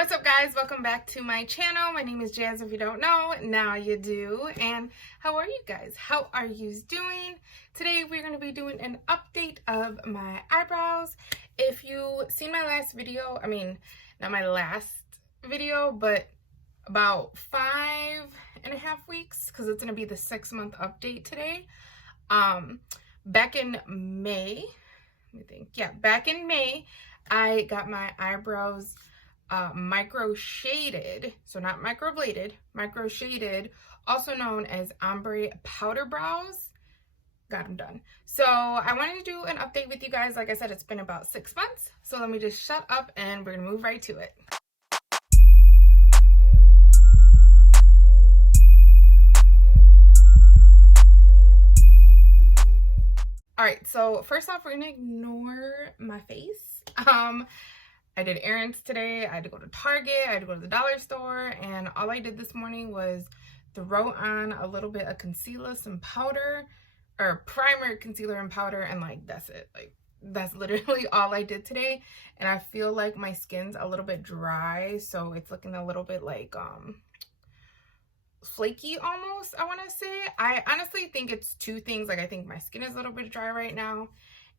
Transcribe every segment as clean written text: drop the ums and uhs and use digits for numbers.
What's up, guys? Welcome back to my channel. My name is Jazz. If you don't know, now you do. And how are you guys? How are you doing? Today we're going to be doing an update of my eyebrows. If you seen my last video, not my last video, but about 5.5 weeks, because it's going to be the 6-month update today. Back in May, back in May, I got my eyebrows micro shaded, so not microbladed, micro shaded, also known as ombre powder brows. Got them done. So I wanted to do an update with you guys. Like I said, it's been about 6 months. So let me just shut up and we're gonna move right to it. All right, so first off, we're gonna ignore my face. I did errands today. I had to go to Target, I had to go to the dollar store, and all I did this morning was throw on a little bit of concealer, some powder, or primer, concealer, and powder, and that's it. That's literally all I did today. And I feel like my skin's a little bit dry, so it's looking a little bit like flaky almost, I want to say. I honestly think it's two things. I think my skin is a little bit dry right now,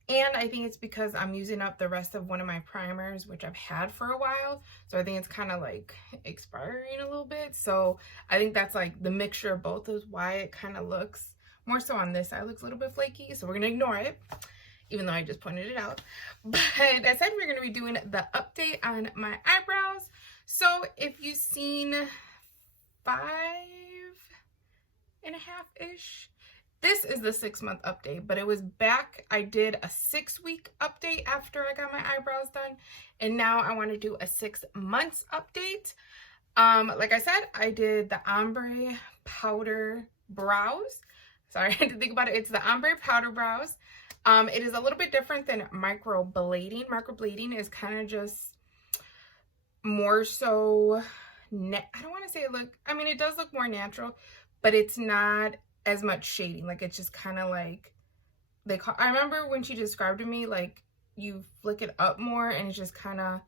and I think it's because I'm using up the rest of one of my primers, which I've had for a while. So I think it's kind of expiring a little bit. So I think that's the mixture of both is why it kind of looks, more so on this side, looks a little bit flaky. So we're going to ignore it, even though I just pointed it out. But I said we're going to be doing the update on my eyebrows. So if you've seen 5.5-ish, this is the 6-month update, but it was back. I did a 6-week update after I got my eyebrows done, and now I want to do a 6 months update. Like I said, I did the ombre powder brows. Sorry, I had to think about it. It's the ombre powder brows. It is a little bit different than microblading. Microblading is kind of just more so, I don't want to say it it does look more natural, but it's not as much shading. It's just kind of I remember when she described to me, you flick it up more and it just kind of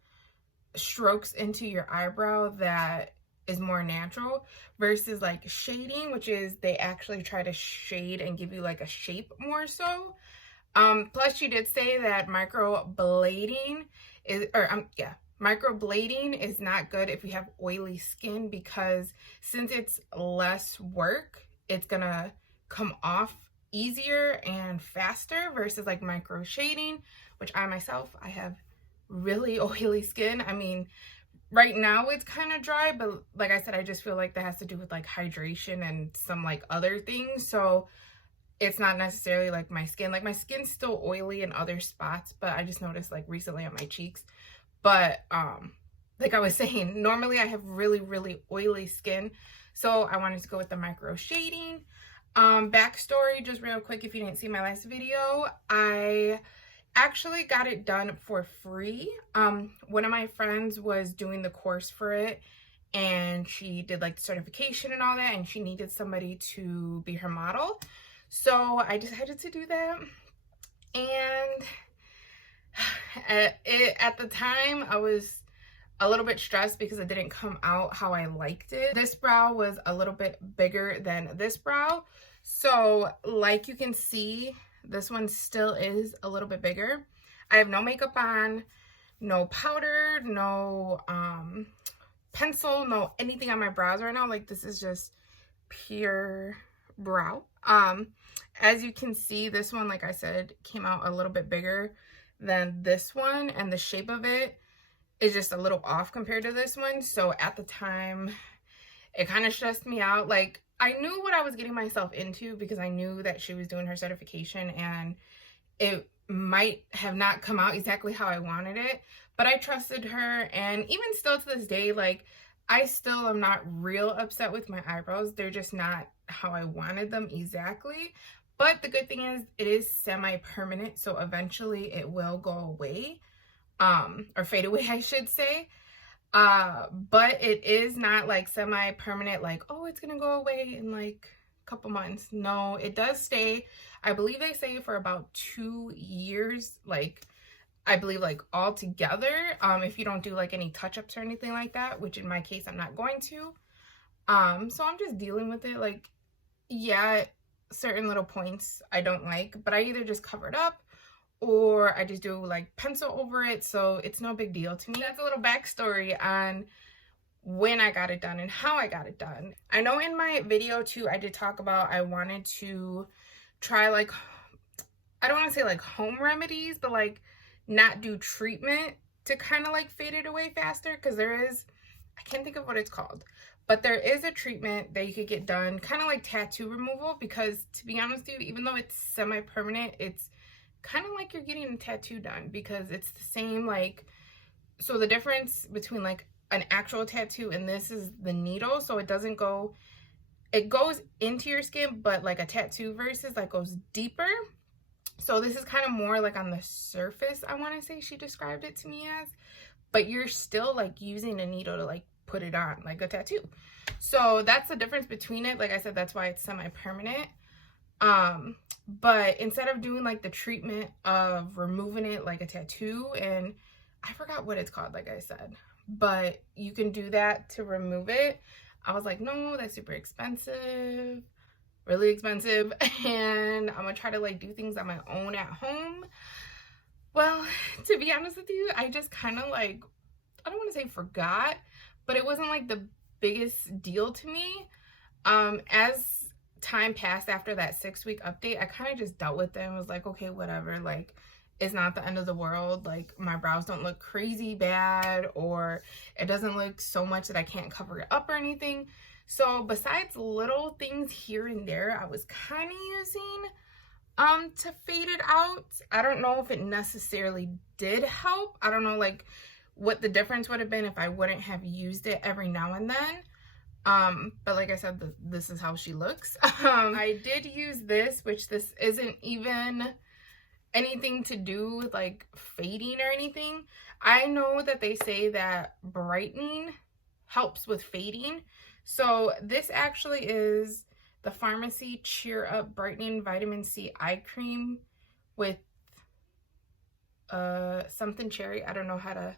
strokes into your eyebrow that is more natural, versus shading, which is they actually try to shade and give you a shape more so. Plus she did say that microblading is not good if you have oily skin, because since it's less work, it's gonna come off easier and faster, versus micro shading, which I have really oily skin. Right now it's kind of dry, but like I said, I just feel that has to do with hydration and some other things. So it's not necessarily my skin. My skin's still oily in other spots, but I just noticed recently on my cheeks. But like I was saying, normally I have really, really oily skin. So I wanted to go with the micro shading. Backstory, just real quick, if you didn't see my last video, I actually got it done for free. One of my friends was doing the course for it, and she did the certification and all that, and she needed somebody to be her model. So I decided to do that. And at the time, I was a little bit stressed because it didn't come out how I liked it. This brow was a little bit bigger than this brow. So like you can see, this one still is a little bit bigger. I have no makeup on, no powder, no pencil, no anything on my brows right now. This is just pure brow. As you can see, this one, like I said, came out a little bit bigger than this one, and the shape of it is just a little off compared to this one. So at the time, it kind of stressed me out. I knew what I was getting myself into because I knew that she was doing her certification, and it might have not come out exactly how I wanted it, but I trusted her. And even still to this day, I still am not real upset with my eyebrows. They're just not how I wanted them exactly. But the good thing is it is semi-permanent, so eventually it will go away, or fade away, I should say. But it is not semi-permanent, oh, it's gonna go away in a couple months. No, it does stay. I believe they say for about 2 years, I believe like all together, if you don't do like any touch-ups or anything like that, which in my case I'm not going to. So I'm just dealing with it. Like, yeah, certain little points I don't like, but I either just cover it up or I just do like pencil over it, so it's no big deal to me. That's a little backstory on when I got it done and how I got it done. I know in my video too, I did talk about I wanted to try like, I don't want to say like home remedies, but like not do treatment to kind of like fade it away faster, because there is, I can't think of what it's called, but there is a treatment that you could get done, kind of like tattoo removal, because to be honest with you, even though it's semi-permanent, it's kind of like you're getting a tattoo done, because it's the same, like, so the difference between like an actual tattoo and this is the needle, so it doesn't go, it goes into your skin, but like a tattoo versus like goes deeper. So this is kind of more like on the surface, I want to say she described it to me as, but you're still like using a needle to like put it on like a tattoo. So that's the difference between it. Like I said, that's why it's semi-permanent. But instead of doing like the treatment of removing it like a tattoo, and I forgot what it's called, like I said, but you can do that to remove it. I was like, no, that's super expensive, really expensive, and I'm gonna try to like do things on my own at home. Well, to be honest with you, I just kind of like, I don't want to say forgot, but it wasn't like the biggest deal to me. As time passed after that 6-week update, I kind of just dealt with it and was like, okay, whatever, like, it's not the end of the world. Like, my brows don't look crazy bad, or it doesn't look so much that I can't cover it up or anything. So besides little things here and there, I was kind of using to fade it out. I don't know if it necessarily did help. I don't know like what the difference would have been if I wouldn't have used it every now and then. But like I said, this is how she looks. I did use this, which this isn't even anything to do with like fading or anything. I know that they say that brightening helps with fading. So this actually is the Pharmacy Cheer Up Brightening Vitamin C Eye Cream with something cherry. I don't know how to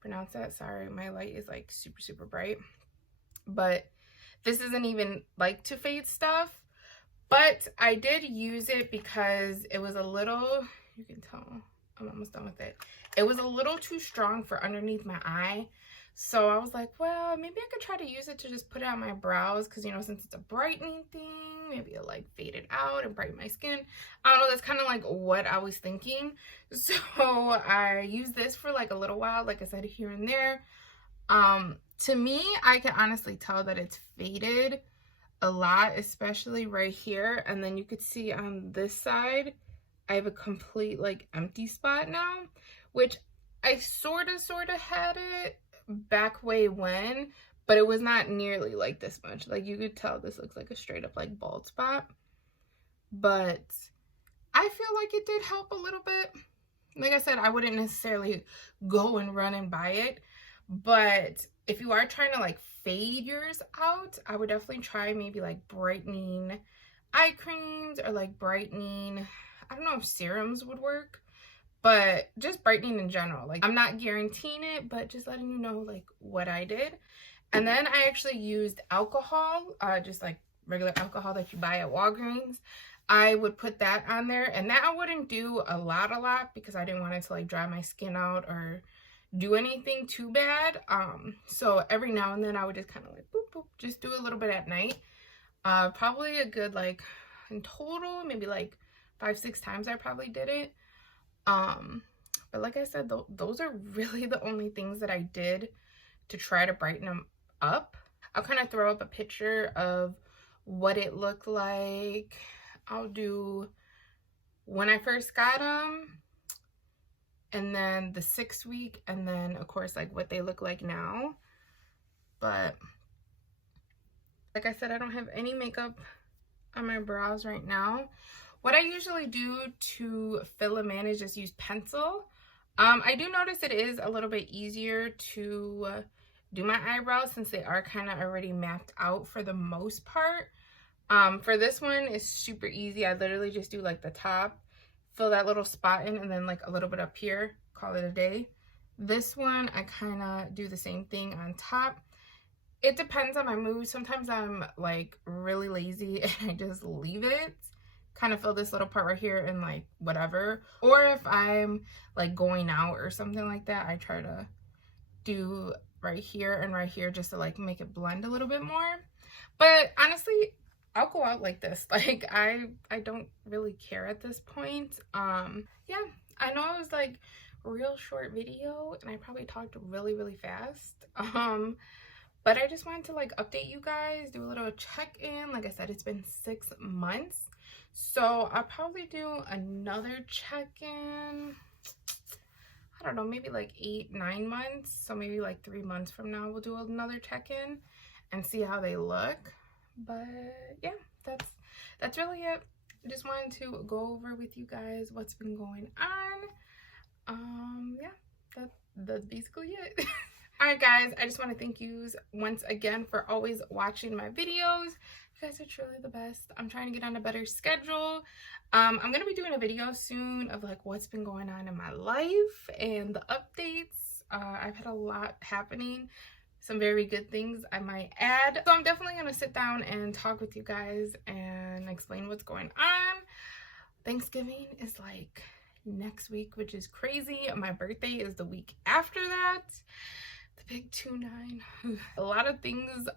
pronounce that. Sorry, my light is like super, super bright. But this isn't even like to fade stuff. But I did use it because it was a little, you can tell I'm almost done with it. It was a little too strong for underneath my eye. So I was like, well, maybe I could try to use it to just put it on my brows, because, you know, since it's a brightening thing, maybe it'll like fade it out and brighten my skin. I don't know, that's kind of like what I was thinking. So I used this for like a little while, like I said, here and there. To me, I can honestly tell that it's faded a lot, especially right here. And then you could see on this side, I have a complete like empty spot now, which I sort of had it back way when, but it was not nearly like this much. Like you could tell this looks like a straight up like bald spot, but I feel like it did help a little bit. Like I said, I wouldn't necessarily go and run and buy it, but if you are trying to like fade yours out, I would definitely try maybe like brightening eye creams, or like brightening, I don't know if serums would work, but just brightening in general. Like, I'm not guaranteeing it, but just letting you know like what I did. And then I actually used alcohol, just like regular alcohol that you buy at Walgreens. I would put that on there, and that I wouldn't do a lot because I didn't want it to like dry my skin out or do anything too bad. So every now and then I would just kind of like boop boop, just do a little bit at night. Probably a good like in total maybe like 5-6 times I probably did it. But like I said, those are really the only things that I did to try to brighten them up. I'll kind of throw up a picture of what it looked like. I'll do when I first got them, and then the 6-week, and then of course like what they look like now. But like I said, I don't have any makeup on my brows right now. What I usually do to fill them in is just use pencil. I do notice it is a little bit easier to do my eyebrows since they are kind of already mapped out for the most part. For this one, it's super easy. I literally just do like the top, fill that little spot in, and then like a little bit up here, call it a day. This one, I kind of do the same thing on top. It depends on my mood. Sometimes I'm like really lazy and I just leave it. Kind of fill this little part right here and like whatever. Or if I'm like going out or something like that, I try to do right here and right here just to like make it blend a little bit more. But honestly, I'll go out like this. Like I don't really care at this point. Yeah, I know it was like a real short video and I probably talked really fast. But I just wanted to like update you guys, do a little check-in. Like I said, it's been 6 months. So I'll probably do another check-in, I don't know, maybe like 8-9 months. So maybe like 3 months from now we'll do another check-in and see how they look. But yeah, that's really it. I just wanted to go over with you guys what's been going on. Yeah, that's basically it. Alright guys, I just want to thank you once again for always watching my videos. You guys are truly the best. I'm trying to get on a better schedule. I'm going to be doing a video soon of like what's been going on in my life and the updates. I've had a lot happening. Some very good things I might add. So I'm definitely going to sit down and talk with you guys and explain what's going on. Thanksgiving is like next week, which is crazy. My birthday is the week after that. The big 2-9. A lot of things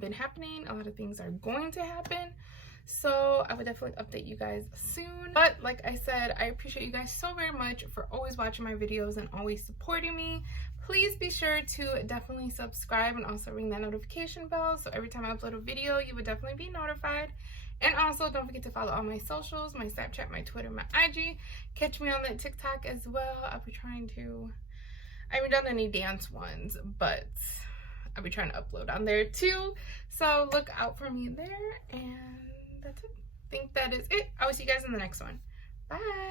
been happening. A lot of things are going to happen. So I would definitely update you guys soon. But like I said, I appreciate you guys so very much for always watching my videos and always supporting me. Please be sure to definitely subscribe and also ring that notification bell. So every time I upload a video, you would definitely be notified. And also don't forget to follow all my socials, my Snapchat, my Twitter, my IG. Catch me on that TikTok as well. I'll be trying to, I haven't done any dance ones, but I'll be trying to upload on there too. So look out for me there. And that's it. I think that is it. I will see you guys in the next one. Bye.